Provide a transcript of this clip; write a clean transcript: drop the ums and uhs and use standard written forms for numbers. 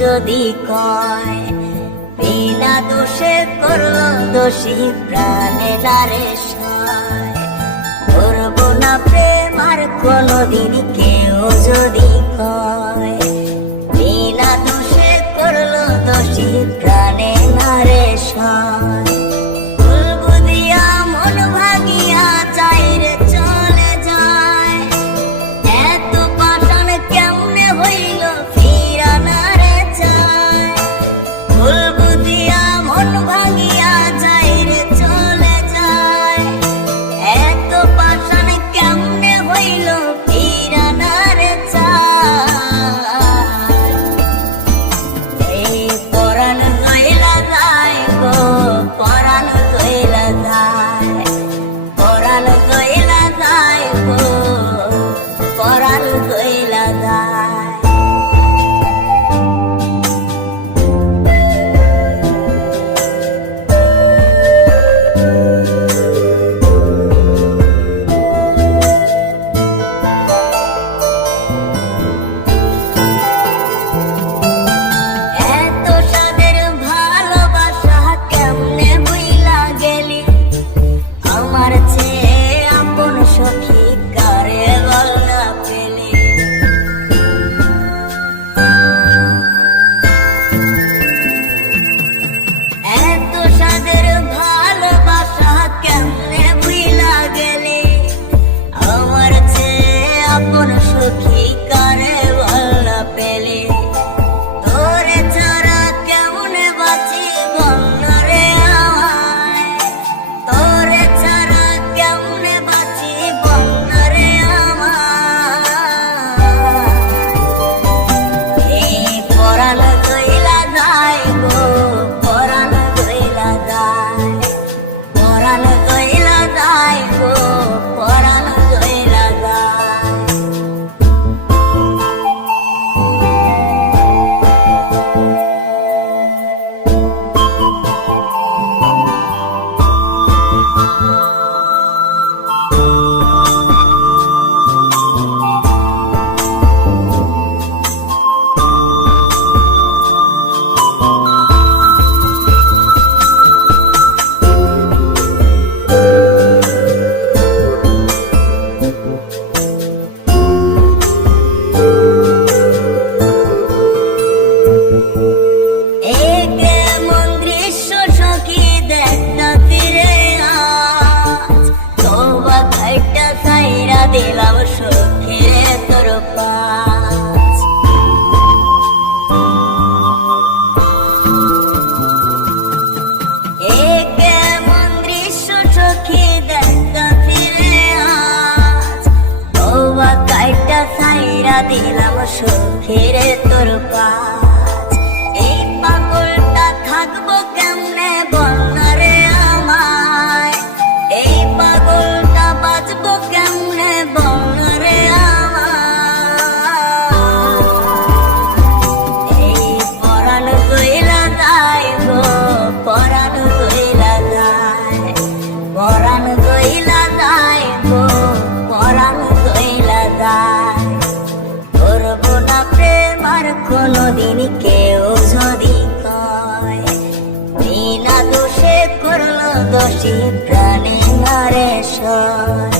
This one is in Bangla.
যদি কয় বিনা দোষে করলো দোষী প্রাণে নারে সয়। করবো না প্রেম আর কোনোদিন কেউ যদি কয় বিনা দোষে করলো দোষী প্রাণে নারে সয়। বলবো দিয়া মন ভাগিয়া যায় রে চলে যায়, এত পাষাণ কেমনে হইল ফিরা না রে চায়। বলবো দিয়া মন ভাগিয়া যায় রে চলে যায়, এত পাষাণ কেমনে হইল ফিরা না রে চায়। এই পরাণ গইলা যায় গো, পরাণ গইলা যায়, পরাণ গইলা যায় গো, পরাণ গইলা যায়। এত সাদের ভালোবাসা কেমনে বইলা গেলি, আমার চেয়ে আপন সখী কারে বল না পেলি। এত সাদের ভালোবাসা কেমনে বইলা গেলি, আমার চেয়ে আপন সখী কারে বল না পেলি। তোরে ছাড়া কেমনে বাঁচি বল না রে আমায়, তোরে ছাড়া কেমনে বাঁচি বল না রে আমায়। এই পরাণ গইলা যায় গো, পরাণ গইলা যায়, পরাণ গইলা যায় গো, পরাণ গইলা যায়। এই কেমন দৃশ্য সখী দেখতা ফিরে আজ, তোবা খাইটা ছাইরা দিলাম সখী রে তোর পাশ। এই কেমন দৃশ্য সখী দেখতা ফিরে আজ, তোবা খাইটা ছাইরা দিলাম সখী রে তোর পাশ। এই পাগলটা থাকবো কেমনে বল না রে আমায়, এই পাগলটা বাঁচবো কেমনে বল না রে আমায়। এই পরাণ গইলা যায় গো, পরাণ গইলা যায়, পরাণ গইলা যায় গো, পরাণ গইলা যায়। করবো না প্রেম আর কোনোদিন কেউ যদি কয় বিনা দোষে করলো দোষী প্রাণে নারে সয়।